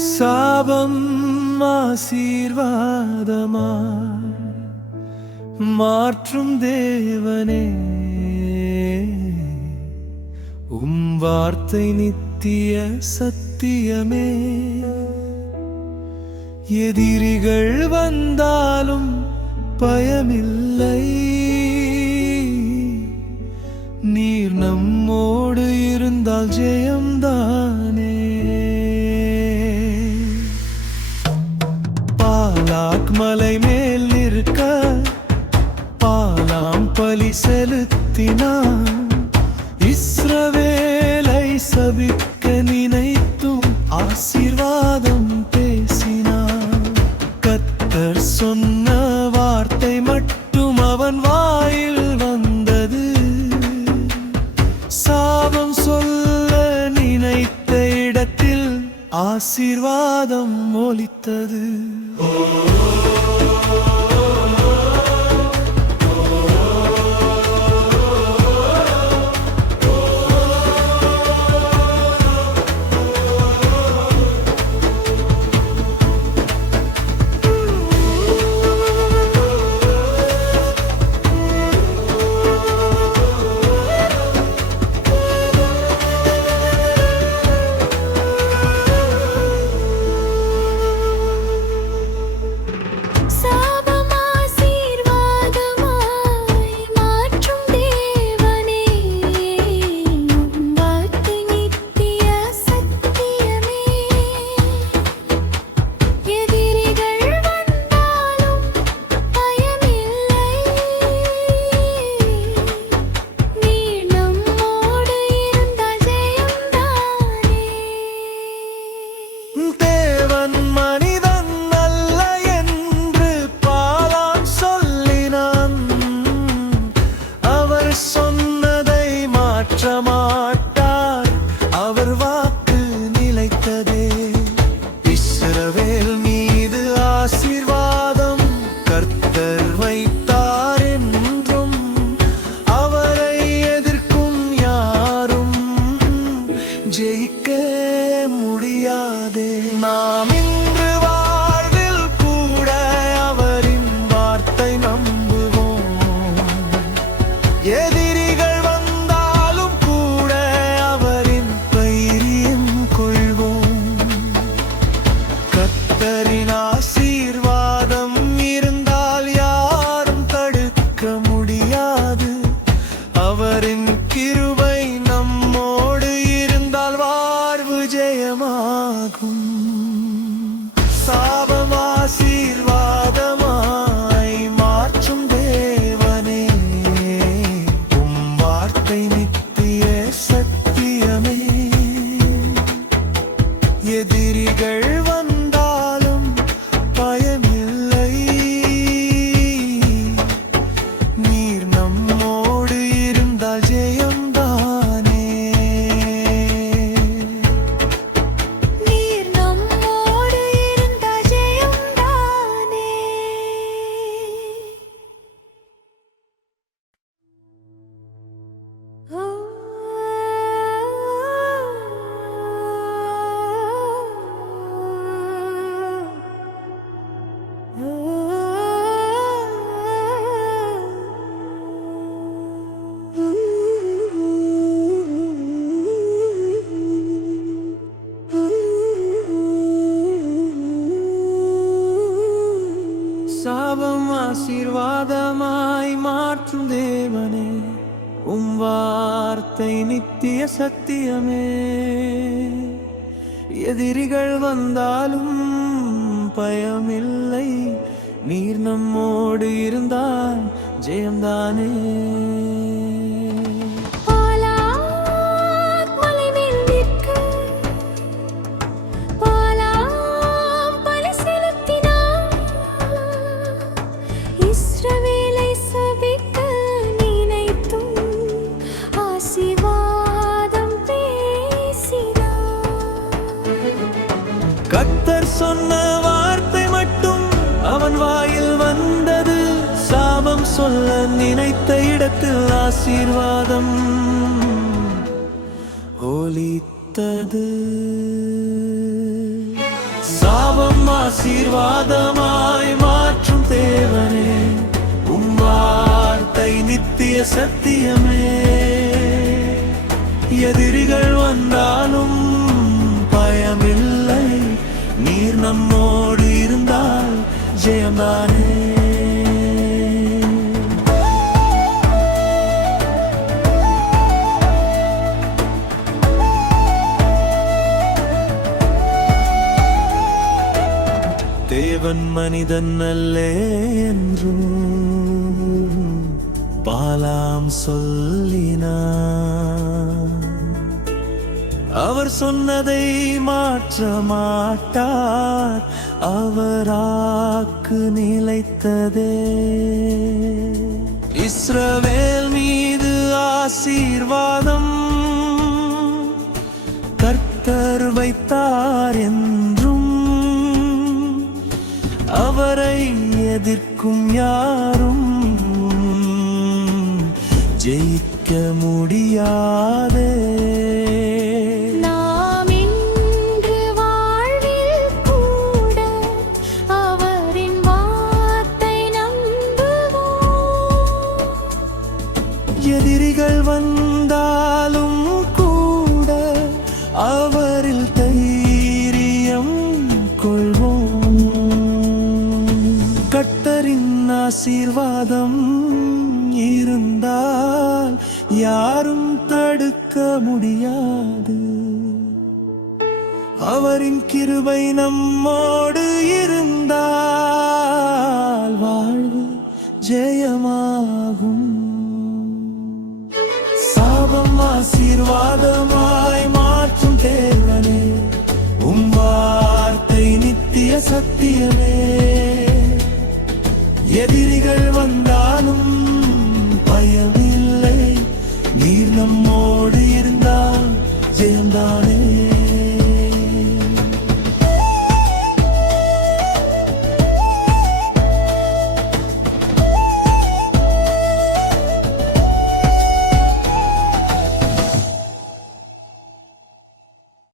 சாபம் ஆசீர்வாதமா மாற்றும் தேவனே, வார்த்தை நித்திய சத்தியமே. எதிரிகள் வந்தாலும் பயமில்லை, நீர் நம்மோடு இருந்தால் ஜெயம்தானே. பாலாக் மலை மேல் நிற்க பாலாம் பலி செலுத்தினான். இஸ்ரவேலை சபிக்க நினைத்தும் ஆசீர்வாதம் பேசினான். கர்த்தர் சொன்ன வார்த்தை மட்டும் அவன் வாயில் வந்தது. சாபம் சொல்ல நினைத்த இடத்தில் ஆசீர்வாதம் ஒலித்தது. மாட்டார், அவர் வாக்கு நிலைத்ததே. இஸ்ரவேல் மீது ஆசீர்வாதம் கர்த்தர் வைத்தார் என்றும், அவரை எதிர்க்கும் யாரும் ஜெயிக்க முடியாதே. நாம் இன்று வாழ்வில் கூட அவரின் வார்த்தை நம்புவோம். எதிரிகள் ஆசீர்வாதம் இருந்தால் யாரும் தடுக்க முடியாது. அவரின் கிருபை நம்மோடு இருந்தால் வாழ்வு ஜெயமாகும். சாபம் ஆசீர்வாதமாய் மாற்றும் தேவனே, வார்த்தை நித்திய சத்தியமே. எதிரிகள் சாபம் ஆசீர்வாதமாய் மாற்றும் தேவனே, வார்த்தை நித்திய சத்தியமே. எதிரிகள் வந்தாலும் பயமில்லை, நீர் நம்மோடு இருந்தால் ஜெயம்தானே. கர்த்தர் சொன்ன வார்த்தை மட்டும் அவன் வாயில் வந்தது. சாபம் சொல்ல நினைத்த இடத்தில் ஆசீர்வாதம் ஒலித்தது. ஆசீர்வாதமாய் மாற்றும் தேவனே, உம் வார்த்தை நித்திய சத்தியமே. எதிரிகள் வந்தாலும் பயமில்லை, நீர் நம்மோடு இருந்தால் ஜெயம்தானே. தேவன் மனிதன் அல்லே என்றும் பாலாம் சொல்லினார். அவர் சொன்னதை மாற்ற மாட்டார், அவராக்கு நிலைத்ததே. இஸ்ரவேல் மீது ஆசீர்வாதம் கர்த்தர் வைத்தார் என்றும், அவரை எதிர்க்கும் யாரும் ஜெயிக்க முடியாதே. நாம் இன்று வாழ்வில் கூட அவரின் வார்த்தை நம்புவோம். எதிரிகள் வந்தாலும் கூட அவரில் தைரியம் கொள்வோம். கர்த்தரின் ஆசீர்வாதம் இருந்தால் யாரும் தடுக்க முடியாது. அவரின் கிருபை நம்மோடு இருந்தால் வாழ்வு ஜெயமாகும். சாபம் ஆசீர்வாதமாய் மாற்றும் தேவனே, உம் வார்த்தை நித்திய சத்தியமே. எதிரிகள் வந்தாலும் பயமில்லை, நீர் நம்மோடு